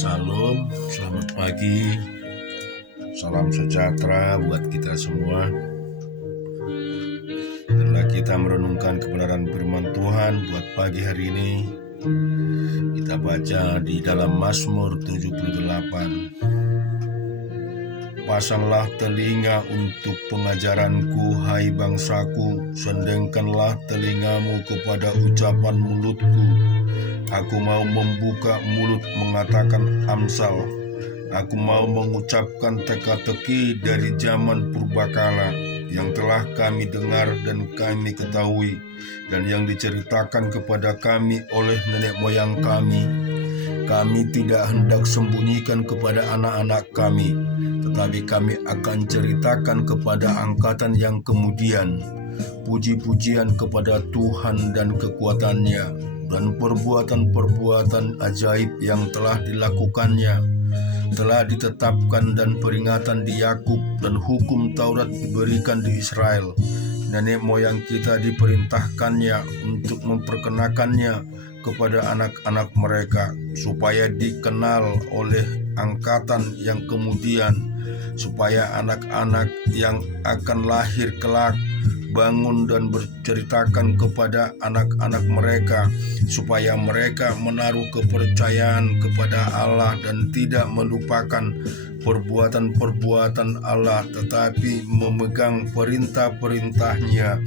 Salam, selamat pagi, salam sejahtera buat kita semua. Setelah kita merenungkan kebenaran firman Tuhan buat pagi hari ini, kita baca di dalam Mazmur 78. Pasanglah telinga untuk pengajaranku, hai bangsaku, sendengkanlah telingamu kepada ucapan mulutku. Aku mau membuka mulut mengatakan amsal. Aku mau mengucapkan teka-teki dari zaman purbakala yang telah kami dengar dan kami ketahui, dan yang diceritakan kepada kami oleh nenek moyang kami. Kami tidak hendak sembunyikan kepada anak-anak kami, tetapi kami akan ceritakan kepada angkatan yang kemudian puji-pujian kepada Tuhan dan kekuatannya, dan perbuatan-perbuatan ajaib yang telah dilakukannya. Telah ditetapkan dan peringatan di Yakub, dan hukum Taurat diberikan di Israel. Nenek moyang kita diperintahkannya untuk memperkenakannya kepada anak-anak mereka, supaya dikenal oleh angkatan yang kemudian, supaya anak-anak yang akan lahir kelak bangun dan berceritakan kepada anak-anak mereka, supaya mereka menaruh kepercayaan kepada Allah dan tidak melupakan perbuatan-perbuatan Allah, tetapi memegang perintah-perintahnya.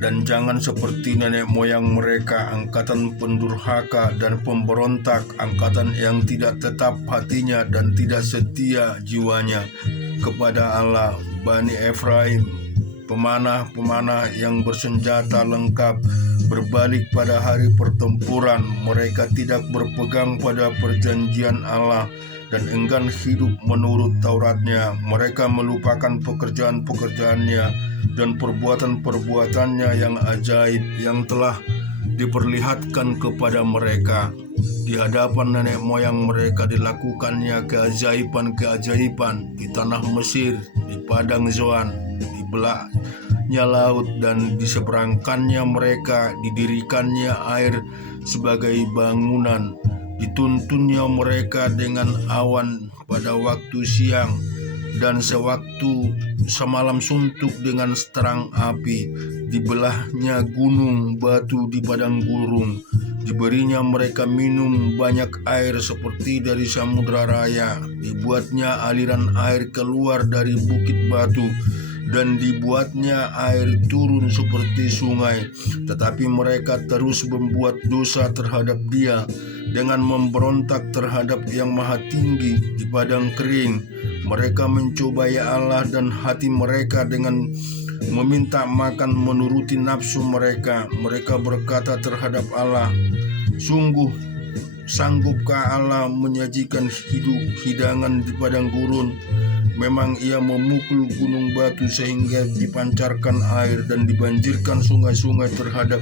Dan jangan seperti nenek moyang mereka, angkatan pendurhaka dan pemberontak, angkatan yang tidak tetap hatinya dan tidak setia jiwanya kepada Allah. Bani Efraim, pemanah-pemanah yang bersenjata lengkap, berbalik pada hari pertempuran. Mereka tidak berpegang pada perjanjian Allah dan enggan hidup menurut Tauratnya. Mereka melupakan pekerjaan-pekerjaannya dan perbuatan-perbuatannya yang ajaib yang telah diperlihatkan kepada mereka. Di hadapan nenek moyang mereka dilakukannya keajaiban-keajaiban di tanah Mesir, di padang Zoan, di belahnya laut, dan diseberangkannya mereka didirikannya air sebagai bangunan. Dituntunnya mereka dengan awan pada waktu siang, dan sewaktu semalam suntuk dengan terang api. Dibelahnya gunung batu di padang gurun. Diberinya mereka minum banyak air seperti dari samudra raya. Dibuatnya aliran air keluar dari bukit batu, dan dibuatnya air turun seperti sungai. Tetapi mereka terus membuat dosa terhadap Dia dengan memberontak terhadap Yang Maha Tinggi di padang kering. Mereka mencobai Allah dan hati mereka dengan meminta makan menuruti nafsu mereka. Mereka berkata terhadap Allah, sungguh sanggupkah Allah menyajikan hidangan di padang gurun? Memang Ia memukul gunung batu sehingga dipancarkan air dan dibanjirkan sungai-sungai terhadap.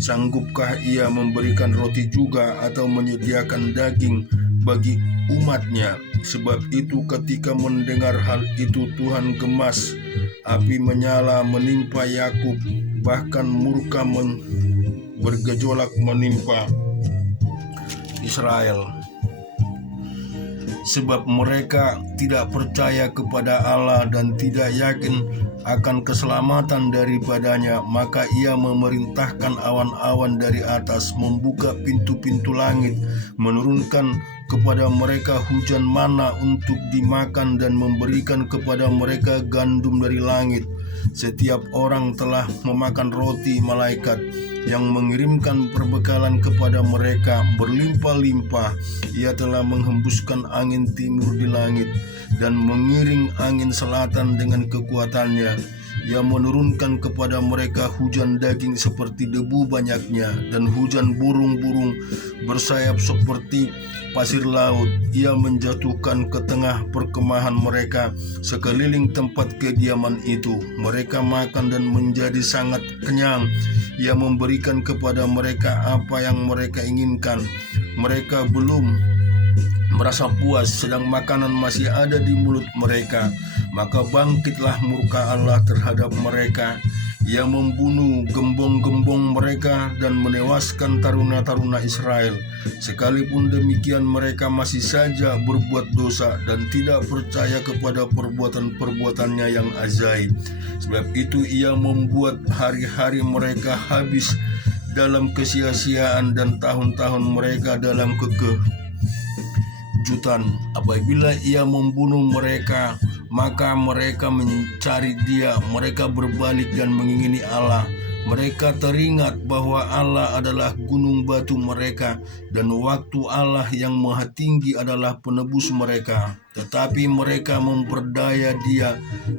Sanggupkah Ia memberikan roti juga atau menyediakan daging bagi umatnya? Sebab itu ketika mendengar hal itu Tuhan gemas, api menyala menimpa Yakub, bahkan murka bergejolak menimpa Israel. Sebab mereka tidak percaya kepada Allah dan tidak yakin akan keselamatan daripadanya, maka Ia memerintahkan awan-awan dari atas, membuka pintu-pintu langit, menurunkan kepada mereka hujan mana untuk dimakan, dan memberikan kepada mereka gandum dari langit. Setiap orang telah memakan roti malaikat yang mengirimkan perbekalan kepada mereka berlimpah-limpah. Ia telah menghembuskan angin timur di langit dan mengiring angin selatan dengan kekuatannya. Ia menurunkan kepada mereka hujan daging seperti debu banyaknya, dan hujan burung-burung bersayap seperti pasir laut. Ia menjatuhkan ke tengah perkemahan mereka, sekeliling tempat kediaman itu. Mereka makan dan menjadi sangat kenyang. Ia memberikan kepada mereka apa yang mereka inginkan. Mereka belum merasa puas, sedang makanan masih ada di mulut mereka. Maka bangkitlah murka Allah terhadap mereka. Ia membunuh gembong-gembong mereka dan menewaskan taruna-taruna Israel. Sekalipun demikian mereka masih saja berbuat dosa dan tidak percaya kepada perbuatan-perbuatannya yang ajaib. Sebab itu ia membuat hari-hari mereka habis dalam kesia-siaan dan tahun-tahun mereka dalam kekejutan. Apabila ia membunuh mereka, maka mereka mencari dia, mereka berbalik dan mengingini Allah. Mereka teringat bahwa Allah adalah gunung batu mereka dan waktu Allah yang maha tinggi adalah penebus mereka. Tetapi mereka memperdaya dia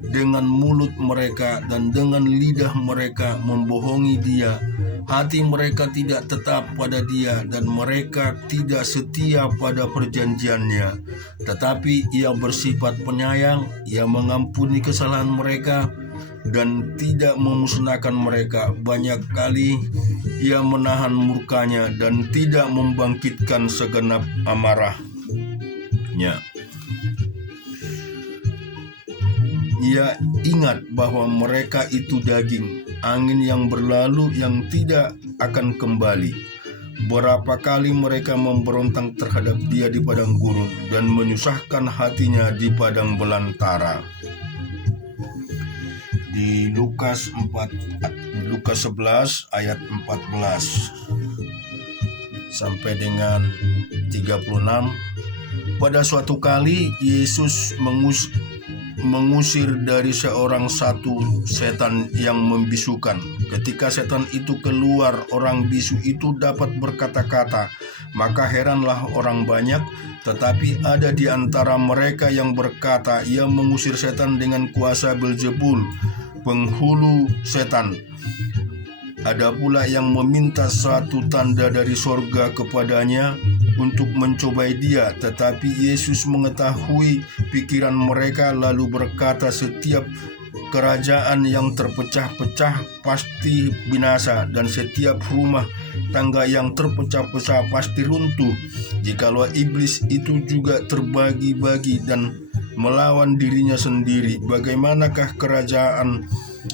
dengan mulut mereka dan dengan lidah mereka membohongi dia. Hati mereka tidak tetap pada dia dan mereka tidak setia pada perjanjiannya. Tetapi ia bersifat penyayang, ia mengampuni kesalahan mereka dan tidak memusnahkan mereka. Banyak kali ia menahan murkanya dan tidak membangkitkan segenap amarahnya. Ia ingat bahwa mereka itu daging, angin yang berlalu yang tidak akan kembali. Berapa kali mereka memberontak terhadap dia di padang gurun dan menyusahkan hatinya di padang belantara. Di Lukas 11 ayat 14 sampai dengan 36. Pada suatu kali Yesus mengusir dari seorang satu setan yang membisukan. Ketika setan itu keluar, orang bisu itu dapat berkata-kata. Maka heranlah orang banyak, tetapi ada di antara mereka yang berkata, ia mengusir setan dengan kuasa Beelzebul, penghulu setan. Ada pula yang meminta satu tanda dari sorga kepadanya untuk mencobai dia, tetapi Yesus mengetahui pikiran mereka lalu berkata, setiap kerajaan yang terpecah-pecah pasti binasa dan setiap rumah tangga yang terpecah-pecah pasti runtuh. Jikalau iblis itu juga terbagi-bagi dan melawan dirinya sendiri, bagaimanakah kerajaan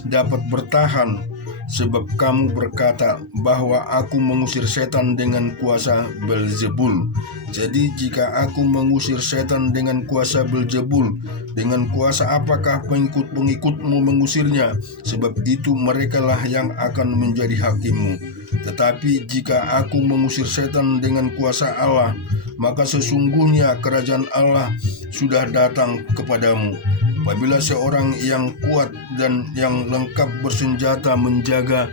dapat bertahan? Sebab kamu berkata bahwa aku mengusir setan dengan kuasa Beelzebul. Jadi jika aku mengusir setan dengan kuasa Beelzebul, dengan kuasa apakah pengikut-pengikutmu mengusirnya? Sebab itu merekalah yang akan menjadi hakimmu. Tetapi jika aku mengusir setan dengan kuasa Allah, maka sesungguhnya kerajaan Allah sudah datang kepadamu. Apabila seorang yang kuat dan yang lengkap bersenjata menjaga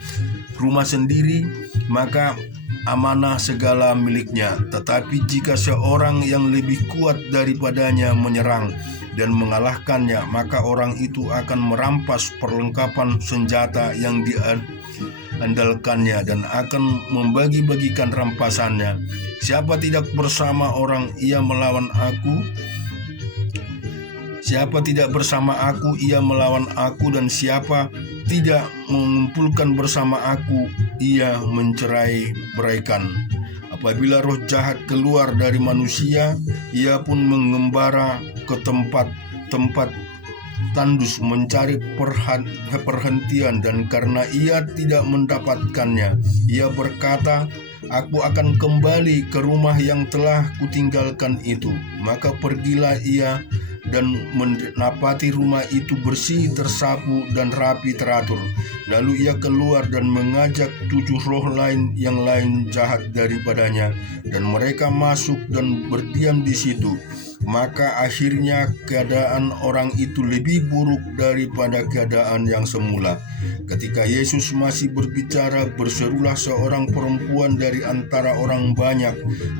rumah sendiri, maka amanah segala miliknya. Tetapi jika seorang yang lebih kuat daripadanya menyerang dan mengalahkannya, maka orang itu akan merampas perlengkapan senjata yang diandalkannya dan akan membagi-bagikan rampasannya. Siapa tidak bersama orang, ia melawan aku. Siapa tidak bersama aku, ia melawan aku, dan siapa tidak mengumpulkan bersama aku, ia mencerai-beraikan. Apabila roh jahat keluar dari manusia, ia pun mengembara ke tempat-tempat tandus mencari perhentian, dan karena ia tidak mendapatkannya, ia berkata, aku akan kembali ke rumah yang telah kutinggalkan itu. Maka pergilah ia dan mendapati rumah itu bersih, tersapu, dan rapi teratur. Lalu ia keluar dan mengajak 7 roh lain yang lain jahat daripadanya, dan mereka masuk dan berdiam di situ. Maka akhirnya keadaan orang itu lebih buruk daripada keadaan yang semula. Ketika Yesus masih berbicara, berserulah seorang perempuan dari antara orang banyak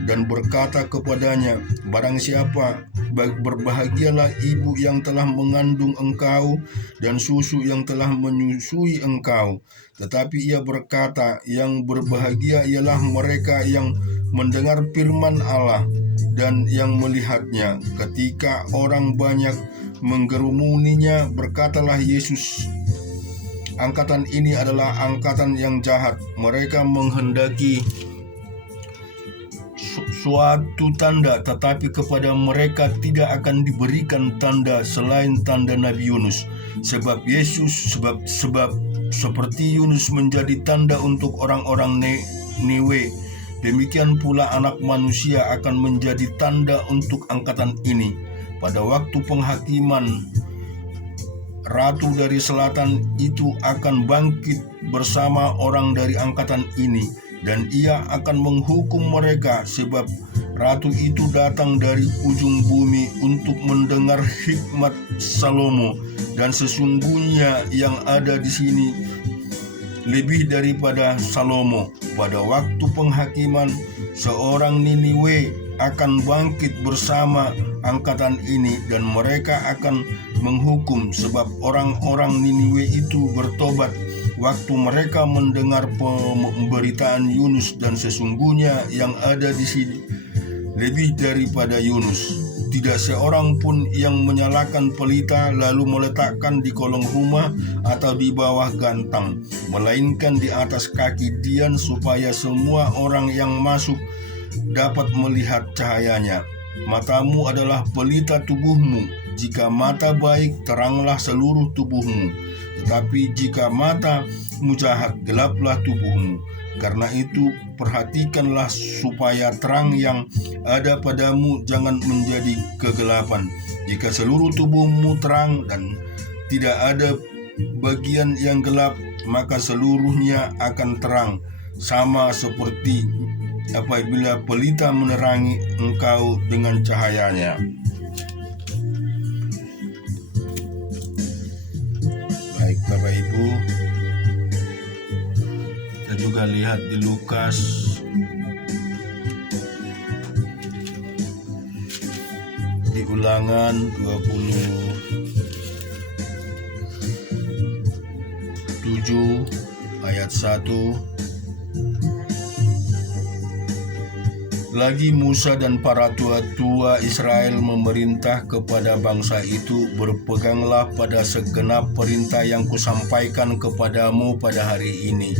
dan berkata kepadanya, barang siapa, berbahagialah ibu yang telah mengandung engkau dan susu yang telah menyusui engkau. Tetapi ia berkata, yang berbahagia ialah mereka yang mendengar firman Allah dan yang melihatnya. Ketika orang banyak menggerumuninya, berkatalah Yesus, angkatan ini adalah angkatan yang jahat. Mereka menghendaki suatu tanda, tetapi kepada mereka tidak akan diberikan tanda selain tanda Nabi Yunus. Sebab seperti Yunus menjadi tanda untuk orang-orang Ninewe, demikian pula Anak Manusia akan menjadi tanda untuk angkatan ini. Pada waktu penghakiman, Ratu dari Selatan itu akan bangkit bersama orang dari angkatan ini, dan ia akan menghukum mereka, sebab Ratu itu datang dari ujung bumi untuk mendengar hikmat Salomo, dan sesungguhnya yang ada di sini lebih daripada Salomo. Pada waktu penghakiman, seorang Niniwe akan bangkit bersama angkatan ini, dan mereka akan menghukum, sebab orang-orang Niniwe itu bertobat waktu mereka mendengar pemberitaan Yunus, dan sesungguhnya yang ada di sini lebih daripada Yunus. Tidak seorang pun yang menyalakan pelita lalu meletakkan di kolong rumah atau di bawah gantang, melainkan di atas kaki dian, supaya semua orang yang masuk dapat melihat cahayanya. Matamu adalah pelita tubuhmu. Jika mata baik, teranglah seluruh tubuhmu. Tetapi jika matamu jahat, gelaplah tubuhmu. Karena itu perhatikanlah supaya terang yang ada padamu jangan menjadi kegelapan. Jika seluruh tubuhmu terang dan tidak ada bagian yang gelap, maka seluruhnya akan terang, sama seperti apabila pelita menerangi engkau dengan cahayanya. Baik Bapak Ibu, kita juga lihat di Lukas di Ulangan 27 ayat 1. Lagi Musa dan para tua-tua Israel memerintah kepada bangsa itu, berpeganglah pada segenap perintah yang kusampaikan kepadamu pada hari ini,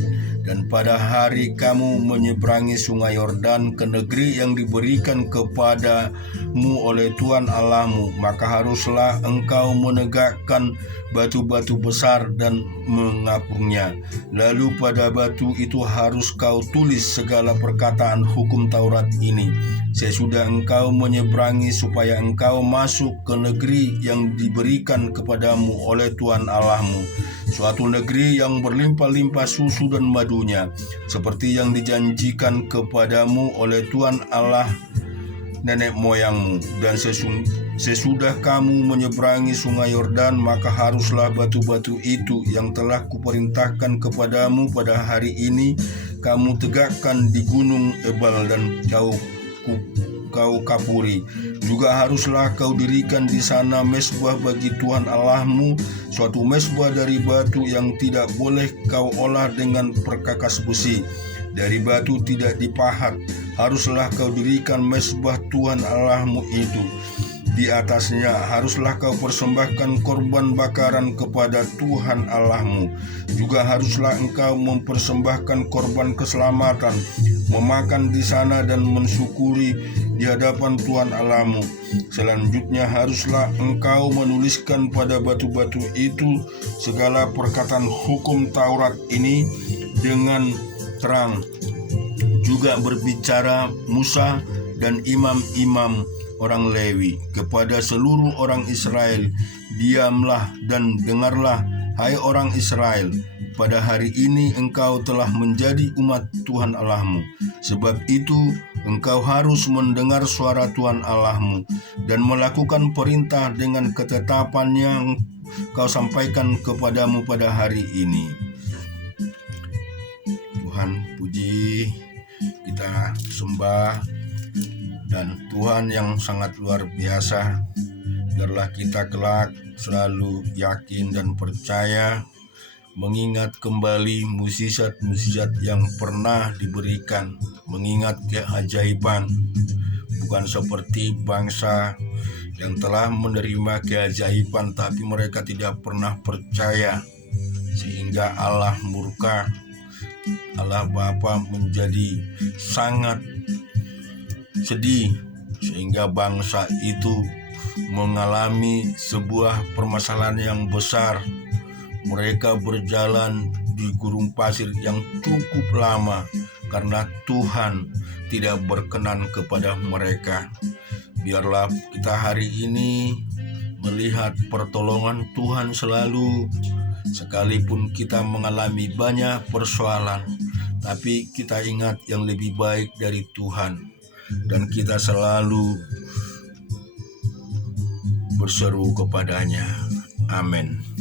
dan pada hari kamu menyeberangi sungai Yordan ke negeri yang diberikan kepadamu oleh Tuhan Allahmu, maka haruslah engkau menegakkan batu-batu besar dan mengapungnya. Lalu pada batu itu harus kau tulis segala perkataan hukum Taurat ini, sesudah engkau menyeberangi, supaya engkau masuk ke negeri yang diberikan kepadamu oleh Tuhan Allahmu, suatu negeri yang berlimpah-limpah susu dan madunya, seperti yang dijanjikan kepadamu oleh Tuhan Allah nenek moyangmu. Dan sesudah kamu menyeberangi sungai Yordan, maka haruslah batu-batu itu yang telah kuperintahkan kepadamu pada hari ini kamu tegakkan di gunung Ebal dan kau kapuri. Juga haruslah kau dirikan di sana mezbah bagi Tuhan Allahmu, suatu mezbah dari batu yang tidak boleh kau olah dengan perkakas besi, dari batu tidak dipahat. Haruslah kau dirikan mezbah Tuhan Allahmu itu. Di atasnya haruslah kau persembahkan korban bakaran kepada Tuhan Allahmu. Juga haruslah engkau mempersembahkan korban keselamatan, memakan di sana dan mensyukuri di hadapan Tuhan Allahmu. Selanjutnya haruslah engkau menuliskan pada batu-batu itu segala perkataan hukum Taurat ini dengan terang. Juga berbicara Musa dan imam-imam orang Lewi kepada seluruh orang Israel, diamlah dan dengarlah, hai orang Israel, pada hari ini engkau telah menjadi umat Tuhan Allahmu. Sebab itu engkau harus mendengar suara Tuhan Allahmu dan melakukan perintah dengan ketetapan yang kau sampaikan kepadamu pada hari ini. Tuhan puji, kita sembah, dan Tuhan yang sangat luar biasa, biarlah kita kelak selalu yakin dan percaya, mengingat kembali mukjizat-mukjizat yang pernah diberikan, mengingat keajaiban, bukan seperti bangsa yang telah menerima keajaiban tapi mereka tidak pernah percaya, sehingga Allah murka. Allah Bapa menjadi sangat sedih, sehingga bangsa itu mengalami sebuah permasalahan yang besar. Mereka berjalan di gurun pasir yang cukup lama karena Tuhan tidak berkenan kepada mereka. Biarlah kita hari ini melihat pertolongan Tuhan selalu, sekalipun kita mengalami banyak persoalan, tapi kita ingat yang lebih baik dari Tuhan, dan kita selalu berseru kepadanya. Amin.